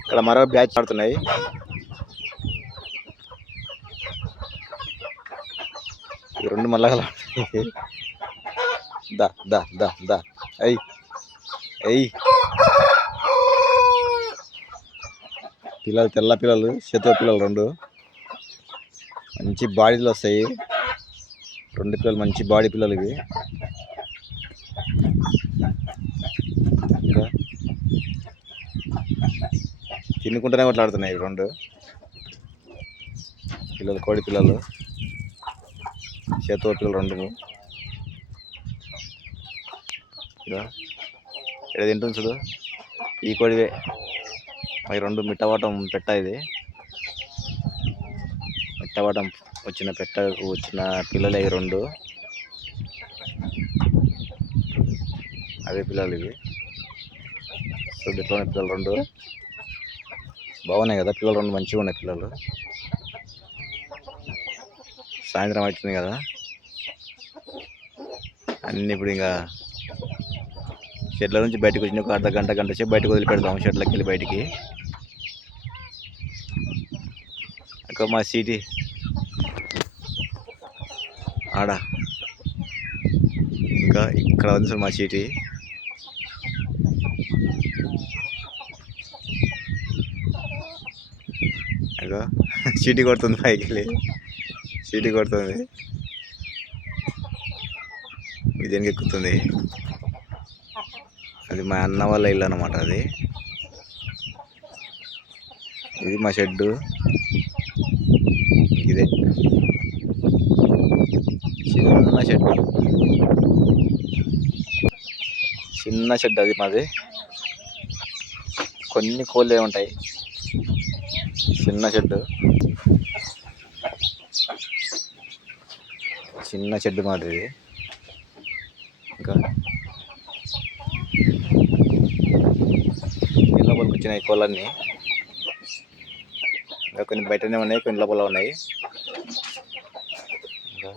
ఇక్కడ మరో బ్యాచ్ ఆడుతున్నాయి. ఈ రెండు మళ్ళా దా దా దా దా అయ్ అయ్ పిల్లలు తెల్ల పిల్లలు, చేతుల పిల్లలు రెండు మంచి బాడీలు వస్తాయి. రెండు పిల్లలు మంచి బాడీ పిల్లలు ఇవి. ఇంకా తినుకుంటూనే కొట్లాడుతున్నాయి రెండు పిల్లలు, కోడి పిల్లలు, చేతుల పిల్లలు రెండు. ఇక్కడ తింటుంది చూడు, ఈ కోడివే. అవి రెండు మిట్టవాటం పెట్ట. ఇది మిట్టవాటం వచ్చిన పెట్టకు వచ్చిన పిల్లలు ఇవి రెండు. అవే పిల్లలు ఇవి. సో ఇట్లా పిల్లలు రెండు బాగున్నాయి కదా. పిల్లలు రెండు మంచిగా ఉన్నాయి పిల్లలు. సాయంత్రం అవుతుంది కదా, అన్నీ ఇప్పుడు ఇంకా షెడ్ల నుంచి బయటకు వచ్చిన ఒక గంట సేపు బయటకు వదిలిపెడతాం. షెడ్లకి వెళ్ళి బయటికి. అక్కడ మా సిటీ ఆడ ఇంకా ఇక్కడ ఉంది సార్ మా సిటీ. అగో చీటీ కొడుతుంది, పైకి వెళ్ళి చీటీ కొడుతుంది. దేనికి ఎక్కుతుంది? అది మా అన్న వాళ్ళ ఇల్లు అన్నమాట. అది ఇది మా షెడ్డు. ఇదే చిన్న షెడ్, చిన్న షెడ్ అది మాది. కొన్ని కోళ్ళే ఉంటాయి. చిన్న షెడ్, చిన్న షెడ్ మాది ఇది. ఇంకా లోపలికి వచ్చినాయి కోళ్ళన్నీ. ఇంకా కొన్ని బయటనే ఉన్నాయి, కొన్ని లోపల ఉన్నాయి. ఇంకా